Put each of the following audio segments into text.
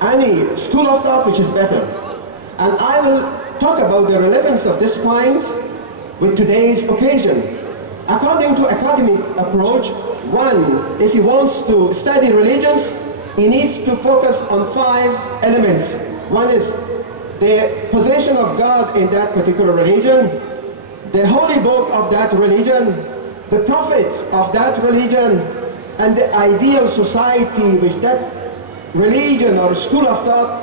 any school of thought which is better. And I will talk about the relevance of this point with today's occasion. According to academic approach, one, if he wants to study religions, he needs to focus on 5 elements. One is the position of God in that particular religion, the holy book of that religion, the prophets of that religion, and the ideal society which that religion or school of thought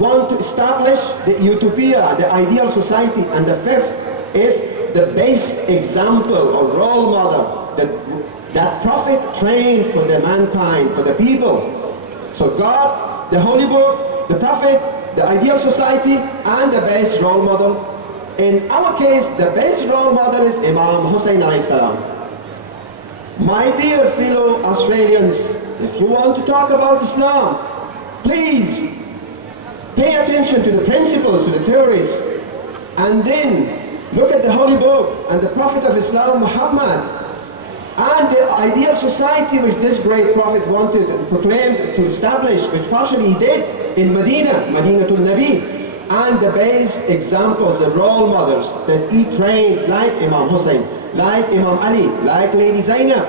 want to establish, the utopia, the ideal society. And the 5th is the best example or role model that prophet trained for the mankind, for the people. So God, the holy book, the prophet, the ideal society, and the best role model. In our case, the best role model is Imam Hussein alayhi salam. My dear fellow Australians, if you want to talk about Islam, please pay attention to the principles, to the theories, and then look at the holy book and the prophet of Islam, Muhammad, and the ideal society which this great prophet wanted and proclaimed to establish, which partially he did in Medina, Madinatul Nabi, and the base examples, the role models that he trained, like Imam Hussein, like Imam Ali, like Lady Zainab.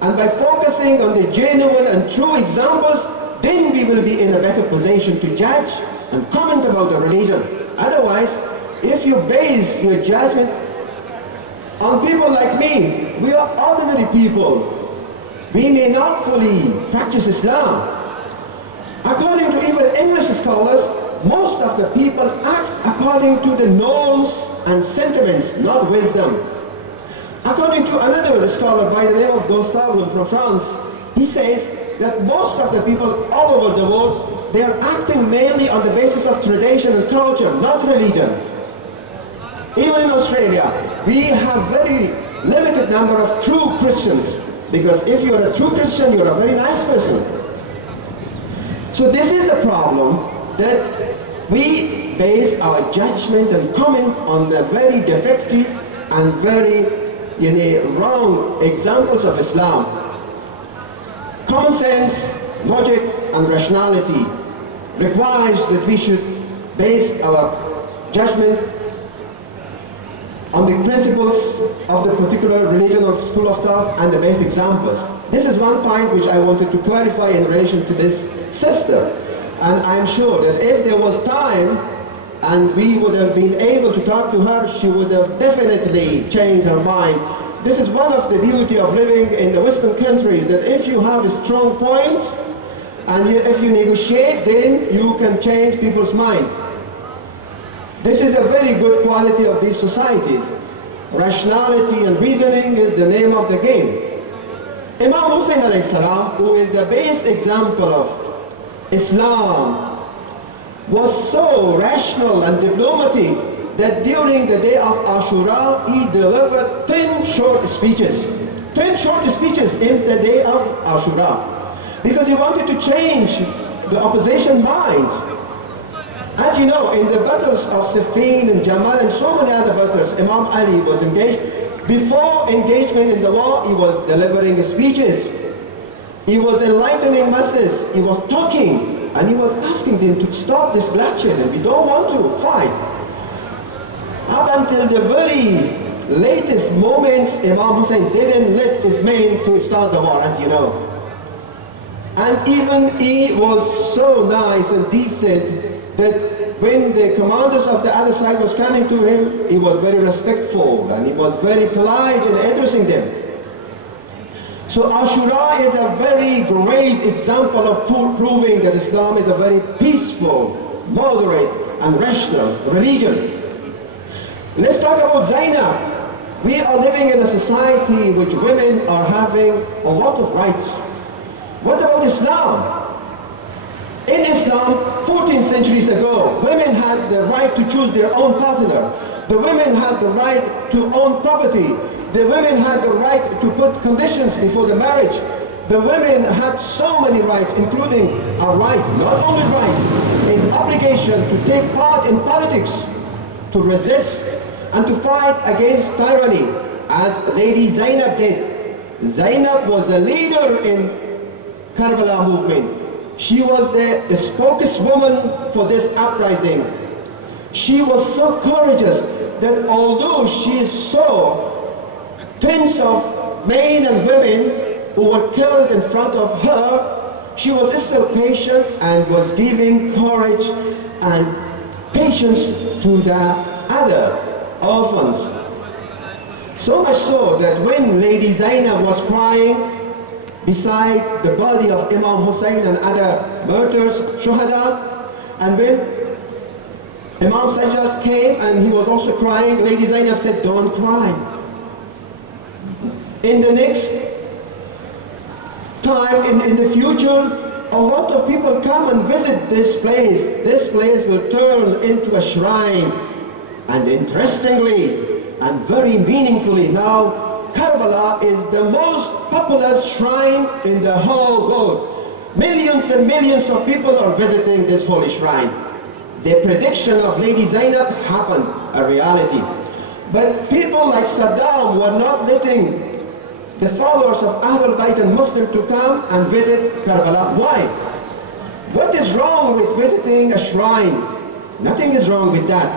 And by focusing on the genuine and true examples, then we will be in a better position to judge and comment about the religion. Otherwise, if you base your judgment on people like me, we are ordinary people. We may not fully practice Islam. According to even English scholars, most of the people act according to the norms and sentiments, not wisdom. According to another scholar by the name of Gustave from France, he says that most of the people all over the world, they are acting mainly on the basis of tradition and culture, not religion. Even in Australia, we have very limited number of true Christians, because if you're a true Christian, you're a very nice person. So this is the problem, that we base our judgment and comment on the very defective and very wrong examples of Islam. Common sense, logic, and rationality requires that we should base our judgment on the principles of the particular religion or school of thought and the best examples. This is one point which I wanted to clarify in relation to this sister. And I'm sure that if there was time and we would have been able to talk to her, she would have definitely changed her mind. This is one of the beauty of living in the Western countries, that if you have a strong point and if you negotiate, then you can change people's mind. This is a very good quality of these societies. Rationality and reasoning is the name of the game. Imam Hussein alayhi salam, who is the best example of Islam, was so rational and diplomatic that during the day of Ashura, he delivered 10 short speeches. 10 short speeches in the day of Ashura. Because he wanted to change the opposition mind. As you know, in the battles of Siffin and Jamal and so many other battles, Imam Ali was engaged. Before engagement in the war, he was delivering speeches. He was enlightening masses. He was talking, and he was asking them to stop this bloodshed, and we don't want to fight. Up until the very latest moments, Imam Hussein didn't let his men to start the war, as you know. And even he was so nice and decent that when the commanders of the other side was coming to him, he was very respectful and he was very polite in addressing them. So Ashura is a very great example of proving that Islam is a very peaceful, moderate, and rational religion. Let's talk about Zainab. We are living in a society which women are having a lot of rights. What about Islam? In Islam, 14 centuries ago, women had the right to choose their own partner. The women had the right to own property. The women had the right to put conditions before the marriage. The women had so many rights, including a right, not only right, an obligation to take part in politics, to resist, and to fight against tyranny, as Lady Zainab did. Zainab was the leader in Karbala movement. She was the spokeswoman for this uprising. She was so courageous that although she saw tens of men and women who were killed in front of her, she was still patient and was giving courage and patience to the other orphans. So much so that when Lady Zainab was crying beside the body of Imam Hussein and other martyrs, shuhada, and when Imam Sajjad came and he was also crying, Lady Zainab said, "Don't cry." In the next time, in the future, a lot of people come and visit this place. This place will turn into a shrine. And interestingly and very meaningfully now, Karbala is the most popular shrine in the whole world. Millions and millions of people are visiting this holy shrine. The prediction of Lady Zainab happened, a reality. But people like Saddam were not letting the followers of Ahlul Bayt and Muslims to come and visit Karbala. Why? What is wrong with visiting a shrine? Nothing is wrong with that.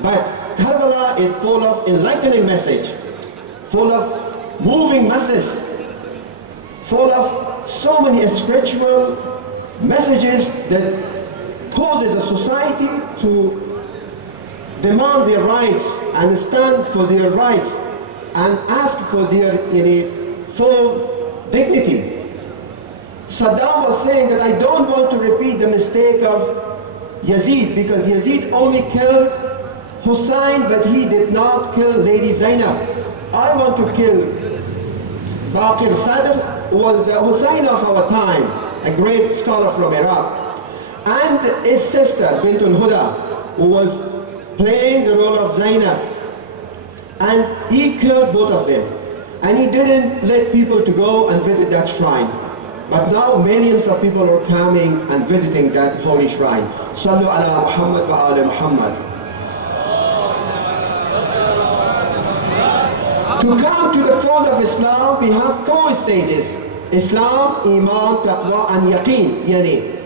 But Karbala is full of enlightening message, full of moving masses, full of so many spiritual messages that causes a society to demand their rights and stand for their rights and ask for their full dignity. Saddam was saying that I don't want to repeat the mistake of Yazid, because Yazid only killed Hussein, but he did not kill Lady Zainab. I want to kill Baqir Sadr, who was the Hussein of our time, a great scholar from Iraq, and his sister, Bint al-Huda, who was playing the role of Zainab. And he killed both of them. And he didn't let people to go and visit that shrine. But now millions of people are coming and visiting that holy shrine. Sallu ala Muhammad wa ala Muhammad. To come to the fold of Islam, we have 4 stages. Islam, Iman, Taqwa, and Yaqeen. Yani,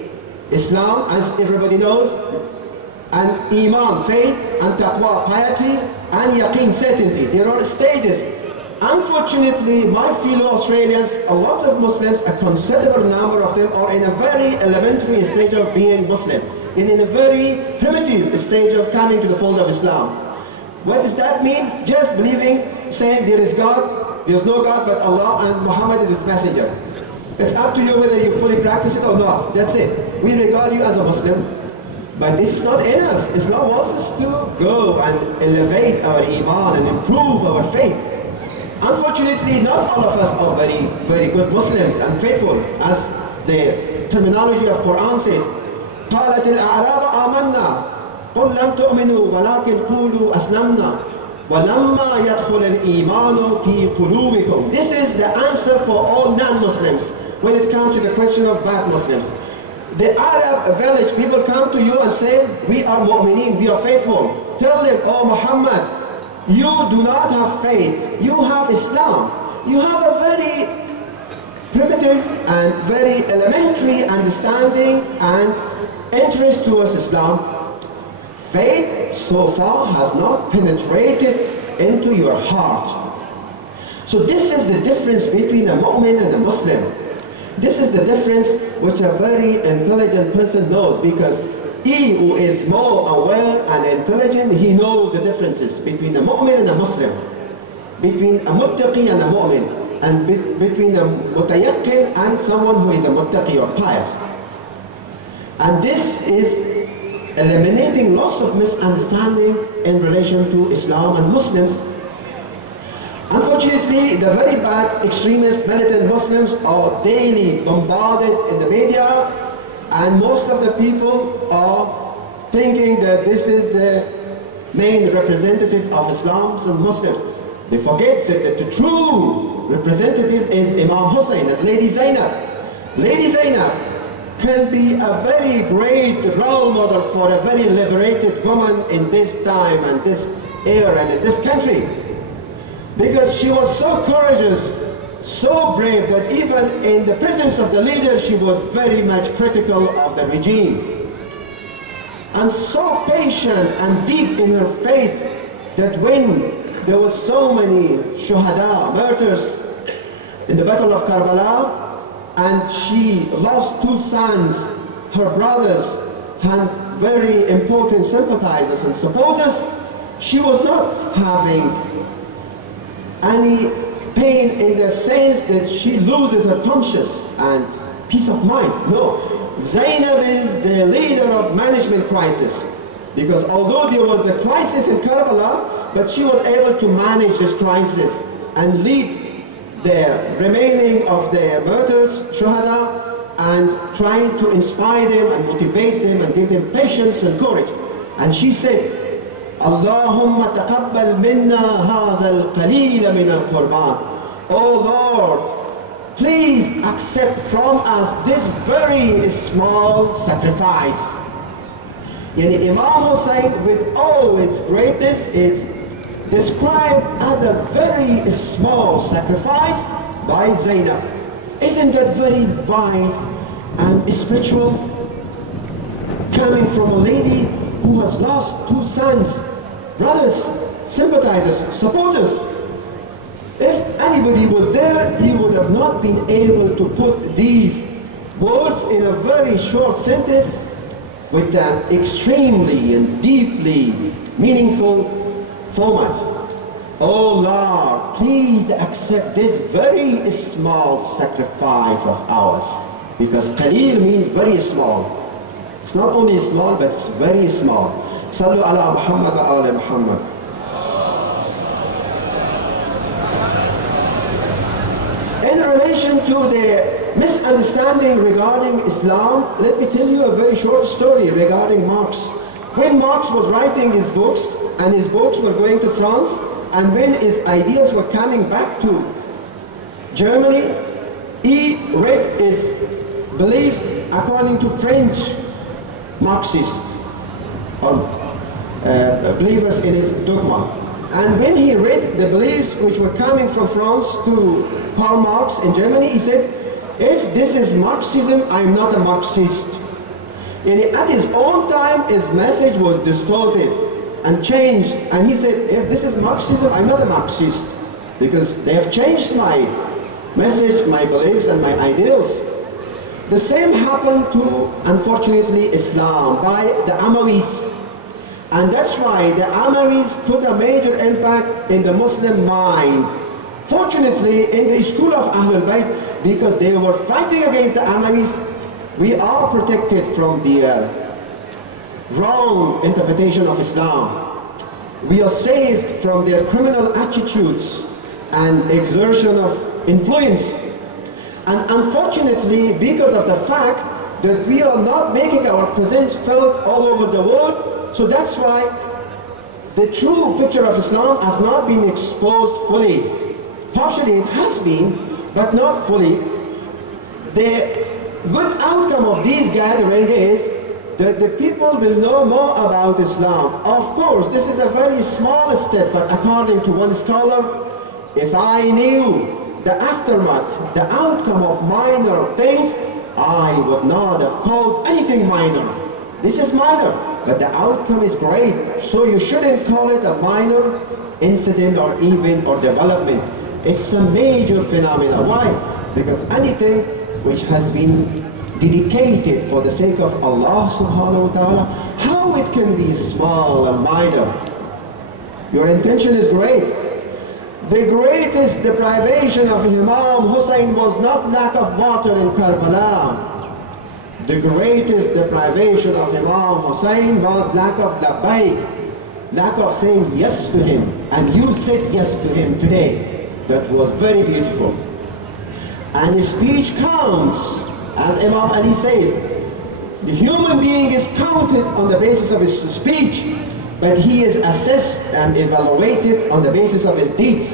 Islam, as everybody knows, and Iman, faith, and Taqwa, piety, and Yaqeen, certainty. There are stages. Unfortunately, my fellow Australians, a lot of Muslims, a considerable number of them are in a very elementary stage of being Muslim, in a very primitive stage of coming to the fold of Islam. What does that mean? Just believing, saying there is God, there is no God but Allah, and Muhammad is his messenger. It's up to you whether you fully practice it or not. That's it. We regard you as a Muslim. But it's not enough. Islam wants us to go and elevate our Iman and improve our faith. Unfortunately, not all of us are very, very good Muslims and faithful, as the terminology of Quran says. قالت الأعراب آمنا قل لم تؤمنوا ولكن قولوا أسلمنا ولما يدخل الإيمان في قلوبكم. This is the answer for all non-Muslims when it comes to the question of bad Muslims. The Arab village people come to you and say, we are mu'mineen, we are faithful. Tell them, oh Muhammad, you do not have faith, you have Islam. You have a very primitive and very elementary understanding and interest towards Islam. Faith so far has not penetrated into your heart. So this is the difference between a mu'min and a Muslim. This is the difference which a very intelligent person knows, because he who is more aware and intelligent, he knows the differences between a mu'min and a Muslim, between a muttaqi and a mu'min, and between a mutayaqqin and someone who is a muttaqi or pious. And this is eliminating lots of misunderstanding in relation to Islam and Muslims. Unfortunately, the very bad extremist militant Muslims are daily bombarded in the media, and most of the people are thinking that this is the main representative of Islam and Muslims. They forget that the true representative is Imam Hussein and Lady Zainab. Lady Zainab can be a very great role model for a very liberated woman in this time and this era and in this country. Because she was so courageous, so brave that even in the presence of the leader, she was very much critical of the regime. And so patient and deep in her faith that when there were so many shuhada, martyrs, in the Battle of Karbala, and she lost 2 sons, her brothers, and very important sympathizers and supporters, she was not having any pain in the sense that she loses her conscience and peace of mind. No, Zainab is the leader of management crisis, because although there was a crisis in Karbala, but she was able to manage this crisis and lead the remaining of the martyrs, shuhada, and trying to inspire them and motivate them and give them patience and courage. And she said, Allahumma taqabbal minna hadha al-qalila min al-qurban. Oh Lord, please accept from us this very small sacrifice. Yani Imam Hussein, with all its greatness, is described as a very small sacrifice by Zainab. Isn't that very wise and spiritual? Coming from a lady who has lost 2 sons, brothers, sympathizers, supporters. If anybody was there, he would have not been able to put these words in a very short sentence with an extremely and deeply meaningful format. Oh Lord, please accept this very small sacrifice of ours. Because Qalil means very small. It's not only small, but it's very small. Sallu ala Muhammad wa ala Muhammad. In relation to the misunderstanding regarding Islam, let me tell you a very short story regarding Marx. When Marx was writing his books, and his books were going to France, and when his ideas were coming back to Germany, he read his beliefs according to French Marxists, or believers in his dogma. And when he read the beliefs which were coming from France to Karl Marx in Germany, he said, if this is Marxism, I'm not a Marxist. And at his own time, his message was distorted and changed. And he said, if this is Marxism, I'm not a Marxist, because they have changed my message, my beliefs, and my ideals. The same happened to, unfortunately, Islam by the Umayyads. And that's why the Umayyads put a major impact in the Muslim mind. Fortunately, in the school of Ahlul Bayt, because they were fighting against the Umayyads, we are protected from the wrong interpretation of Islam. We are saved from their criminal attitudes and exertion of influence. And unfortunately, because of the fact that we are not making our presence felt all over the world, so that's why the true picture of Islam has not been exposed fully. Partially it has been, but not fully. The good outcome of these gatherings is that the people will know more about Islam. Of course, this is a very small step, but according to one scholar, if I knew the aftermath, the outcome of minor things, I would not have called anything minor. This is minor, but the outcome is great. So you shouldn't call it a minor incident or event or development. It's a major phenomenon. Why? Because anything which has been dedicated for the sake of Allah subhanahu wa ta'ala, how it can be small and minor? Your intention is great. The greatest deprivation of Imam Hussein was not lack of water in Karbala. The greatest deprivation of Imam Hussein was lack of labbaik, lack of saying yes to him. And you said yes to him today. That was very beautiful. And his speech counts. As Imam Ali says, the human being is counted on the basis of his speech, but he is assessed and evaluated on the basis of his deeds.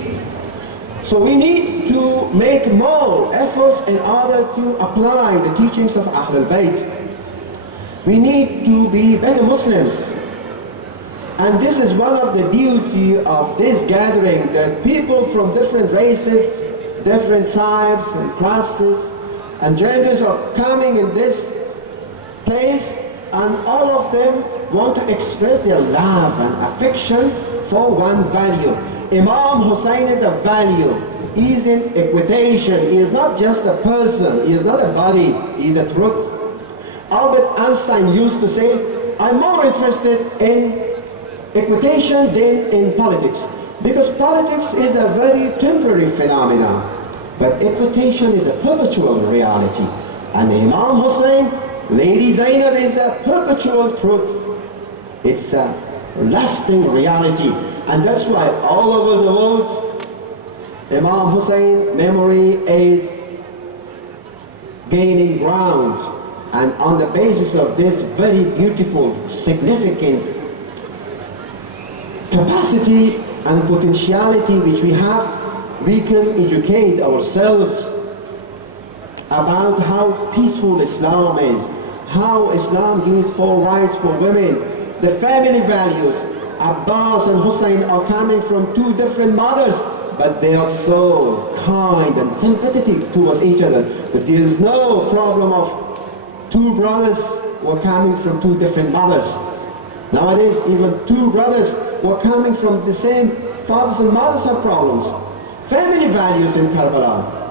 So we need to make more efforts in order to apply the teachings of Ahlul Bayt. We need to be better Muslims. And this is one of the beauty of this gathering, that people from different races, different tribes and classes and genders are coming in this place, and all of them want to express their love and affection for one value. Imam Hussein is a value. He is in equitation. He is not just a person. He is not a body. He is a truth. Albert Einstein used to say, I'm more interested in equitation than in politics. Because politics is a very temporary phenomenon. But equitation is a perpetual reality. And Imam Hussein, Lady Zainab is a perpetual truth. It's a lasting reality. And that's why all over the world, Imam Hussein memory is gaining ground. And on the basis of this very beautiful, significant capacity and potentiality which we have, we can educate ourselves about how peaceful Islam is, how Islam gives full rights for women, the family values. Abbas and Hussein are coming from two different mothers, but they are so kind and sympathetic towards each other that there is no problem of two brothers who are coming from two different mothers. Nowadays, even two brothers who are coming from the same fathers and mothers have problems. Family values in Karbala,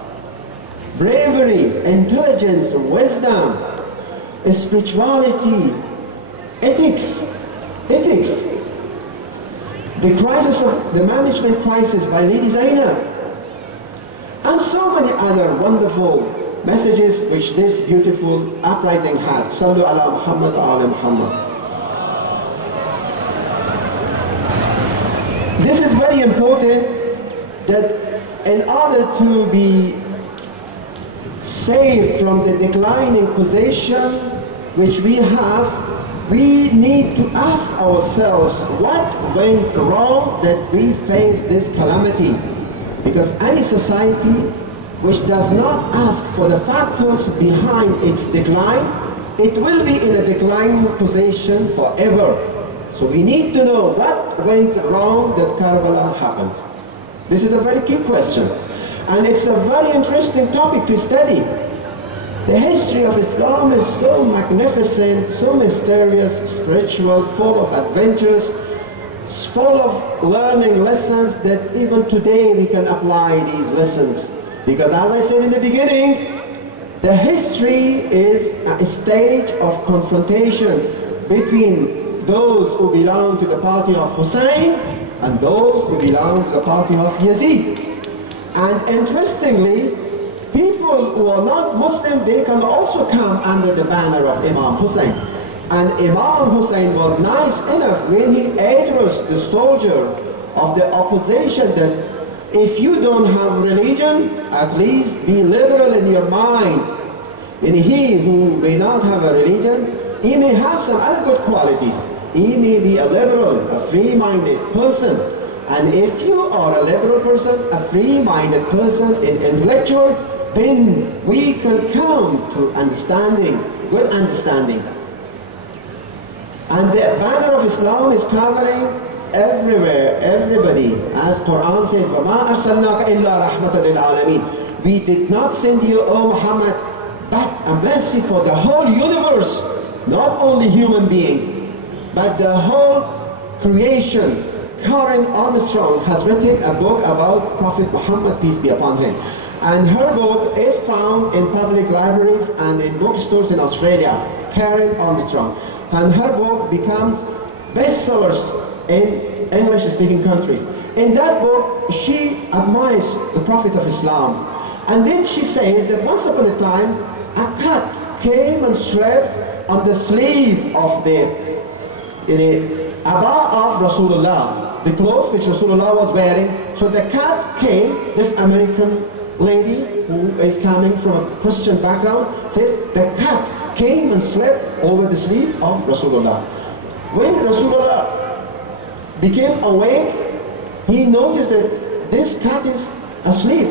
bravery, intelligence, wisdom, spirituality, ethics, the crisis of the management crisis by Lady Zainab, and so many other wonderful messages which this beautiful uprising had. Sallu ala Muhammad wa ala Muhammad. This is very important, that in order to be saved from the declining position which we have, we need to ask ourselves what went wrong that we face this calamity. Because any society which does not ask for the factors behind its decline, it will be in a declining position forever. So we need to know what went wrong that Karbala happened. This is a very key question. And it's a very interesting topic to study. The history of Islam is so magnificent, so mysterious, spiritual, full of adventures, full of learning lessons that even today we can apply these lessons. Because as I said in the beginning, the history is a stage of confrontation between those who belong to the party of Hussein and those who belong to the party of Yazid. And interestingly, people who are not Muslim, they can also come under the banner of Imam Hussein. And Imam Hussein was nice enough when he addressed the soldier of the opposition that if you don't have religion, at least be liberal in your mind. And he who may not have a religion, he may have some other good qualities. He may be a liberal, a free-minded person. And if you are a liberal person, a free-minded person, an intellectual, then we can come to understanding, good understanding. And the banner of Islam is covering everywhere, everybody. As Quran says, وَمَا أَرْسَلْنَاكَ إِلَّا رَحْمَةً لِلْعَالَمِينَ. We did not send you, O Muhammad, but a mercy for the whole universe, not only human being, but the whole creation. Karen Armstrong has written a book about Prophet Muhammad, peace be upon him. And her book is found in public libraries and in bookstores in Australia, Karen Armstrong. And her book becomes bestsellers in English-speaking countries. In that book, she admires the Prophet of Islam. And then she says that once upon a time, a cat came and slept on the sleeve of the abba of Rasulullah, the clothes which Rasulullah was wearing. So the cat came, this American lady who is coming from a Christian background, says the cat came and slept over the sleeve of Rasulullah. When Rasulullah became awake, he noticed that this cat is asleep.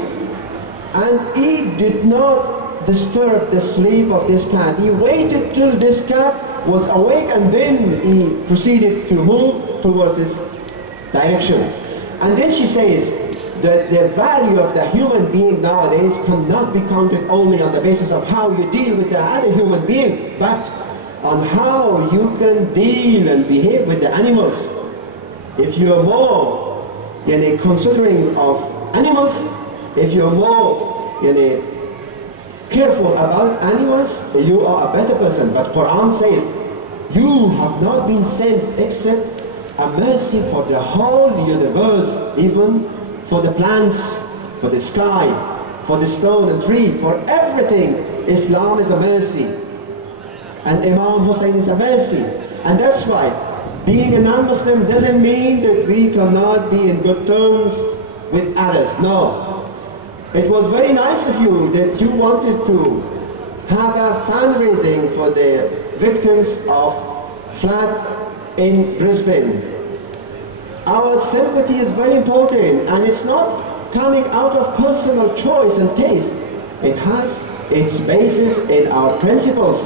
And he did not disturb the sleep of this cat. He waited till this cat was awake and then he proceeded to move towards this direction. And then she says, the value of the human being nowadays cannot be counted only on the basis of how you deal with the other human being, but on how you can deal and behave with the animals. If you are more considering of animals, if you are more careful about animals, you are a better person. But Quran says, you have not been sent except a mercy for the whole universe, even for the plants, for the sky, for the stone and tree, for everything. Islam is a mercy. And Imam Hussein is a mercy. And that's why being a non-Muslim doesn't mean that we cannot be in good terms with others. No. It was very nice of you that you wanted to have a fundraising for the victims of flood in Brisbane. Our sympathy is very important, and it's not coming out of personal choice and taste. It has its basis in our principles.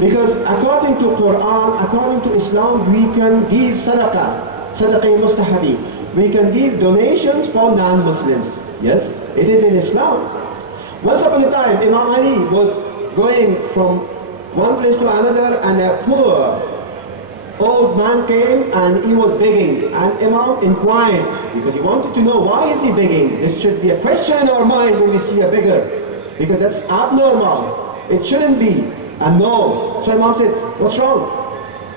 Because according to Quran, according to Islam, we can give sadaqah, sadaqah mustahabi. We can give donations for non-Muslims. Yes, it is in Islam. Once upon a time, Imam Ali was going from one place to another, and a poor old man came and he was begging, and Imam inquired because he wanted to know, why is he begging? This should be a question in our mind when we see a beggar, because that's abnormal. It shouldn't be. And no. So Imam said, what's wrong?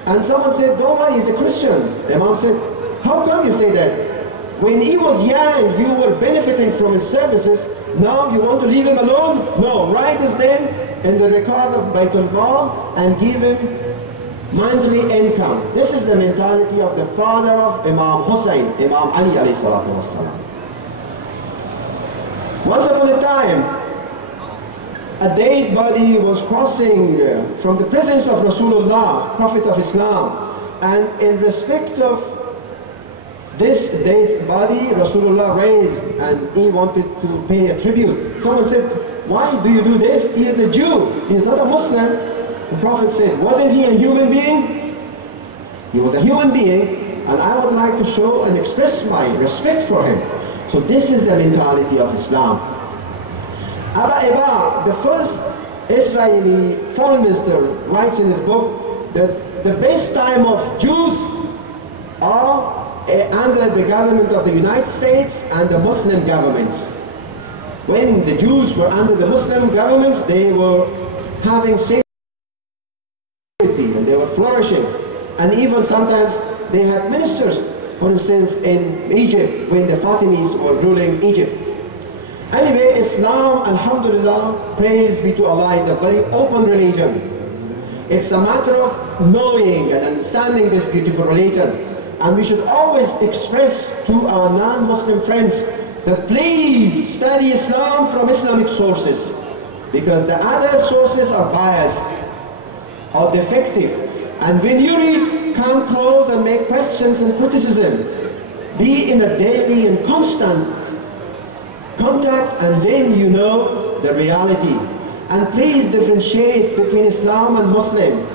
And someone said, don't worry, he's a Christian. Imam said, how come you say that? When he was young, you were benefiting from his services. Now you want to leave him alone? No, write his name in the record of Baitul Mal and give him monthly income. This is the mentality of the father of Imam Hussein, Imam Ali alayhi salatu wassalam. Once upon a time, a dead body was crossing from the presence of Rasulullah, Prophet of Islam, and in respect of this dead body, Rasulullah raised and he wanted to pay a tribute. Someone said, why do you do this? He is a Jew, he is not a Muslim. The Prophet said, wasn't he a human being? He was a human being, and I would like to show and express my respect for him. So this is the mentality of Islam. Arabyeen, the first Israeli foreign minister, writes in his book that the best time of Jews are under the government of the United States and the Muslim governments. When the Jews were under the Muslim governments, they were having safety and they were flourishing. And even sometimes they had ministers, for instance in Egypt, when the Fatimids were ruling Egypt. Anyway, Islam, alhamdulillah, praise be to Allah, is a very open religion. It's a matter of knowing and understanding this beautiful religion. And we should always express to our non-Muslim friends that please study Islam from Islamic sources, because the other sources are biased or defective. And when you read, come close and make questions and criticism. Be in a daily and constant contact, and then you know the reality. And please differentiate between Islam and Muslim.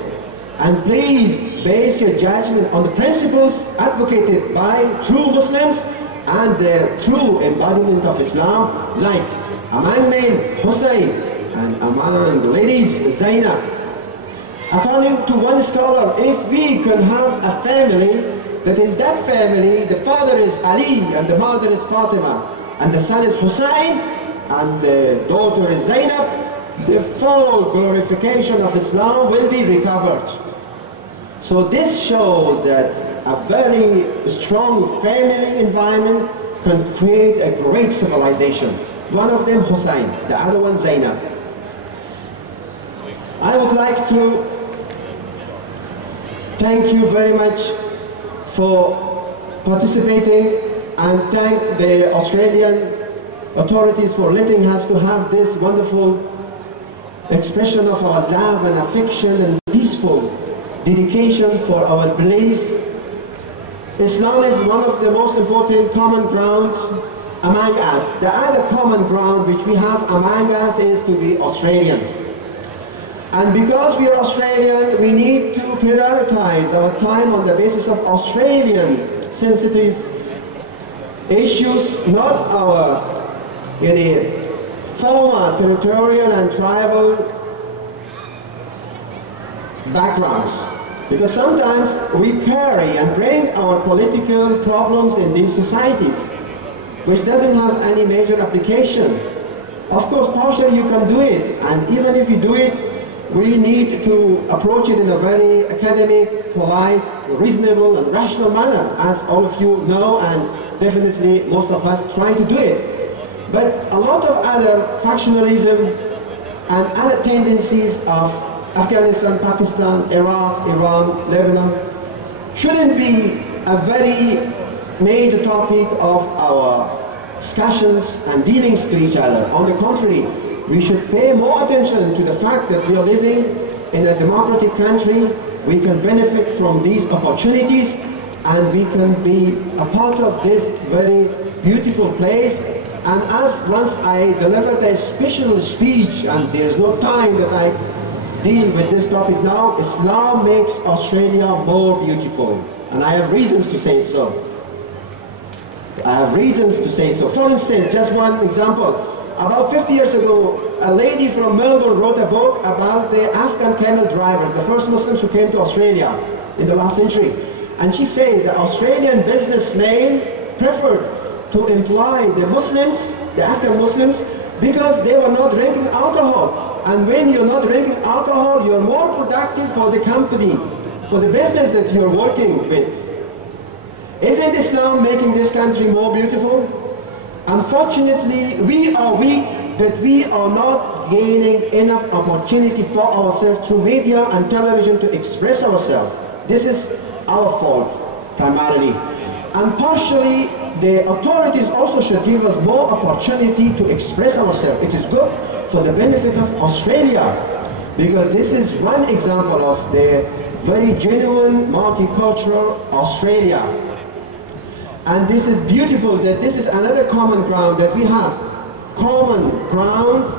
And please base your judgment on the principles advocated by true Muslims and their true embodiment of Islam, like among men, Hussein, and among the ladies, Zainab. According to one scholar, if we can have a family, that in that family the father is Ali and the mother is Fatima, and the son is Hussein, and the daughter is Zainab, the full glorification of Islam will be recovered. So this shows that a very strong family environment can create a great civilization. One of them Hussein, the other one Zainab. I would like to thank you very much for participating, and thank the Australian authorities for letting us to have this wonderful expression of our love and affection and peaceful dedication for our beliefs. Islam is one of the most important common grounds among us. The other common ground which we have among us is to be Australian. And because we are Australian, we need to prioritize our time on the basis of Australian sensitive issues, not our former territorial and tribal backgrounds. Because sometimes we carry and bring our political problems in these societies, which doesn't have any major application. Of course, partially you can do it, and even if you do it, we need to approach it in a very academic, polite, reasonable, and rational manner, as all of you know, and definitely most of us try to do it. But a lot of other factionalism and other tendencies of Afghanistan, Pakistan, Iraq, Iran, Lebanon shouldn't be a very major topic of our discussions and dealings to each other. On the contrary, we should pay more attention to the fact that we are living in a democratic country. We can benefit from these opportunities, and we can be a part of this very beautiful place. And as once I delivered a special speech, and there is no time that I deal with this topic now, Islam makes Australia more beautiful. And I have reasons to say so. I have reasons to say so. For instance, just one example. About 50 years ago, a lady from Melbourne wrote a book about the Afghan camel drivers, the first Muslims who came to Australia in the last century. And she says the Australian businessmen preferred to employ the Muslims, the Afghan Muslims, because they were not drinking alcohol. And when you're not drinking alcohol, you're more productive for the company, for the business that you're working with. Isn't Islam making this country more beautiful? Unfortunately, we are weak, that we are not gaining enough opportunity for ourselves through media and television to express ourselves. This is our fault, primarily. And partially, the authorities also should give us more opportunity to express ourselves. It is good for the benefit of Australia, because this is one example of the very genuine multicultural Australia. And this is beautiful that this is another common ground that we have. Common ground,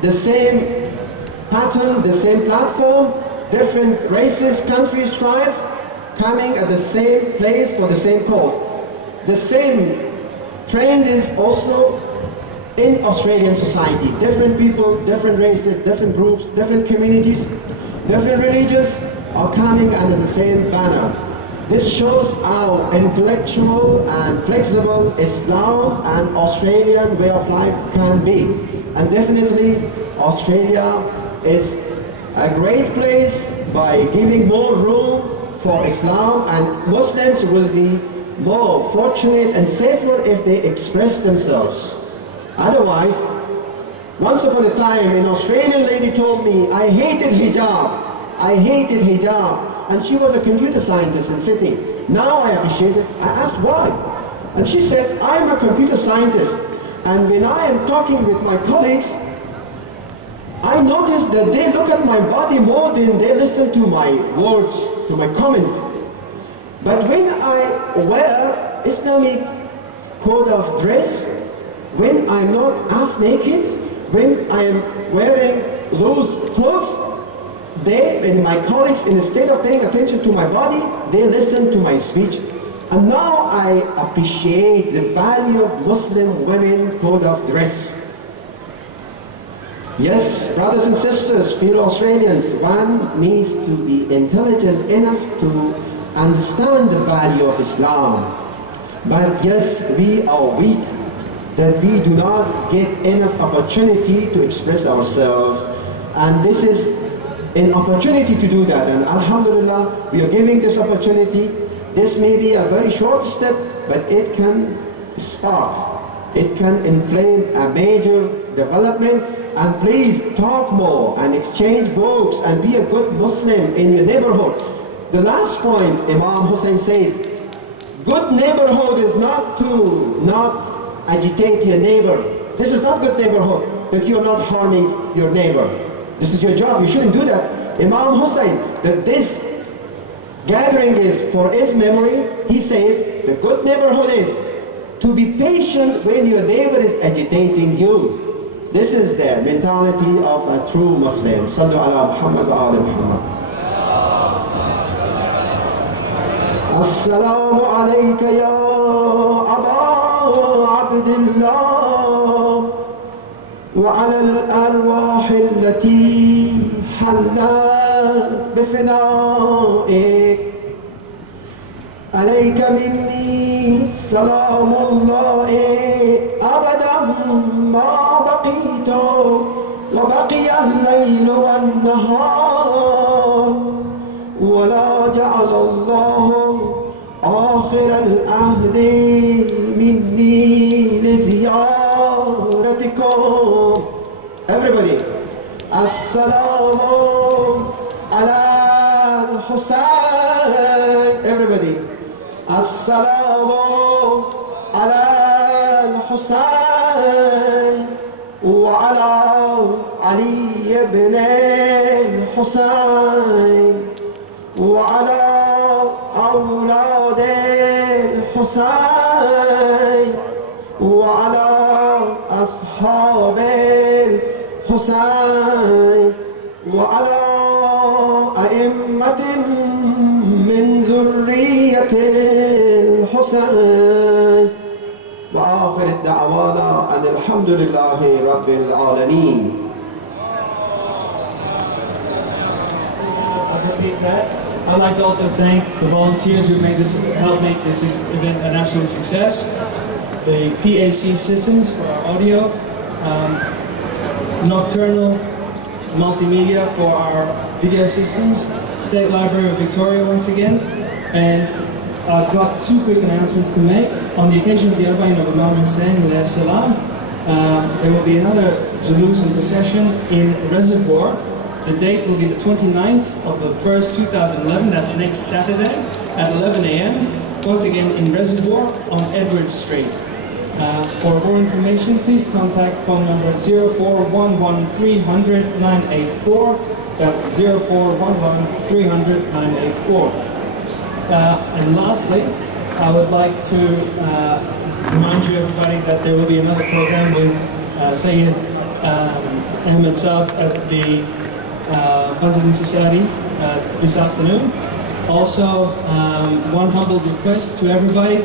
the same pattern, the same platform, different races, countries, tribes, coming at the same place for the same cause. The same trend is also in Australian society. Different people, different races, different groups, different communities, different religions are coming under the same banner. This shows how intellectual and flexible Islam and Australian way of life can be. And definitely Australia is a great place by giving more room for Islam, and Muslims will be more fortunate and safer if they express themselves. Otherwise, once upon a time an Australian lady told me, I hated hijab, and she was a computer scientist in Sydney. Now I appreciate it. I asked why, and she said, I'm a computer scientist, and when I am talking with my colleagues, I notice that they look at my body more than they listen to my words, to my comments. But when I wear Islamic code of dress, when I'm not half naked, when I'm wearing loose clothes, they and my colleagues, instead of paying attention to my body, they listen to my speech. And now I appreciate the value of Muslim women code of dress. Yes, brothers and sisters, fellow Australians, one needs to be intelligent enough to understand the value of Islam. But yes, we are weak, that we do not get enough opportunity to express ourselves. And this is an opportunity to do that. And Alhamdulillah, we are giving this opportunity. This may be a very short step, but it can spark. It can inflame a major development. And please talk more and exchange books and be a good Muslim in your neighborhood. The last point, Imam Hussein says, good neighborhood is not to not agitate your neighbor. This is not good neighborhood, that you're not harming your neighbor. This is your job, you shouldn't do that. Imam Hussein, that this gathering is for his memory, he says, the good neighborhood is to be patient when your neighbor is agitating you. This is the mentality of a true Muslim. Sallu ala Muhammad wa ala Muhammad. Assalamu alayka ya Aba عبد الله وعلى الأرواح التي حلت بفنائك. عليك مني سلام الله أبدا ما بقيت وبقي الليل والنهار، ولا جعل الله آخر العهد مني لزيارتكم. Everybody, السلام على الحسين. Everybody, السلام على الحسين وعلى علي بن الحسين وعلى أولاد الحسين وعلى أصحاب الحسين وعلى أئمة من ذرية الحسين. وآخر الدعوانا أن الحمد لله رب العالمين. I'd like to also thank the volunteers who made this, helped make this event an absolute success. The PAC systems for our audio, Nocturnal Multimedia for our video systems, State Library of Victoria once again, and I've got two quick announcements to make. On the occasion of the Arabyeen of Imam Hussein alayhi salam, there will be another Juloos and procession in Reservoir. The date will be the 29th of the 1st, 2011, that's next Saturday at 11 a.m. Once again in Reservoir on Edward Street. For more information, please contact phone number 0411 300 984. That's 0411 300 984. And lastly, I would like to remind you everybody that there will be another program with Syed Ahmed Saab at the Banzan Society this afternoon. Also, one humble request to everybody,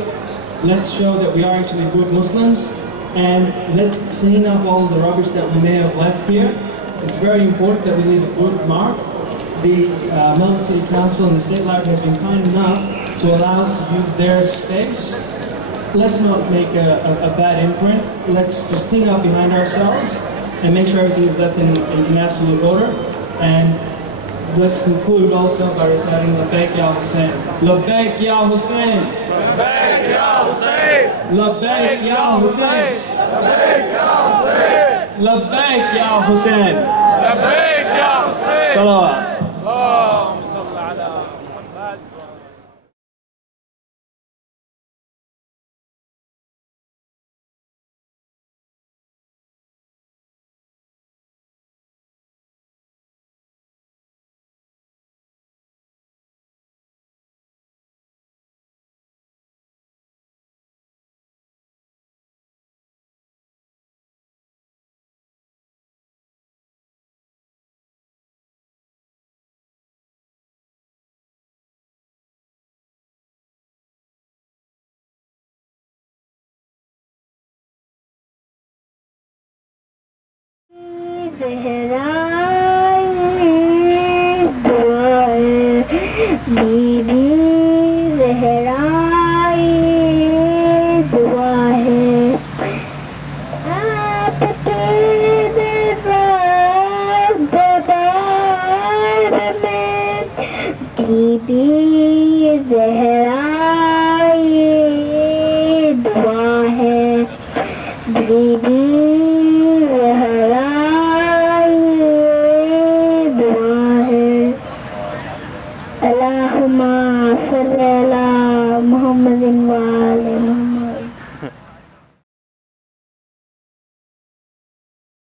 let's show that we are actually good Muslims and let's clean up all the rubbish that we may have left here. It's very important that we leave a good mark. The Melbourne City Council and the State Library has been kind enough to allow us to use their space. Let's not make a bad imprint. Let's just clean up behind ourselves and make sure everything is left in absolute order. And let's conclude also by reciting Labbaik Ya Hussein. Labbaik Ya Hussein. Labbaik Ya Hussein. Labbaik Ya Hussein. Labbaik Ya Hussein. Labbaik Ya Hussein. Labbaik Ya Hussein. Salawat. اللهم صل على محمد. बीबी ज़हराई दुआ है आपके दरबार में बीबी ज़हराई दुआ है बीबी Allahumma salli ala Muhammadin wa ali Muhammad.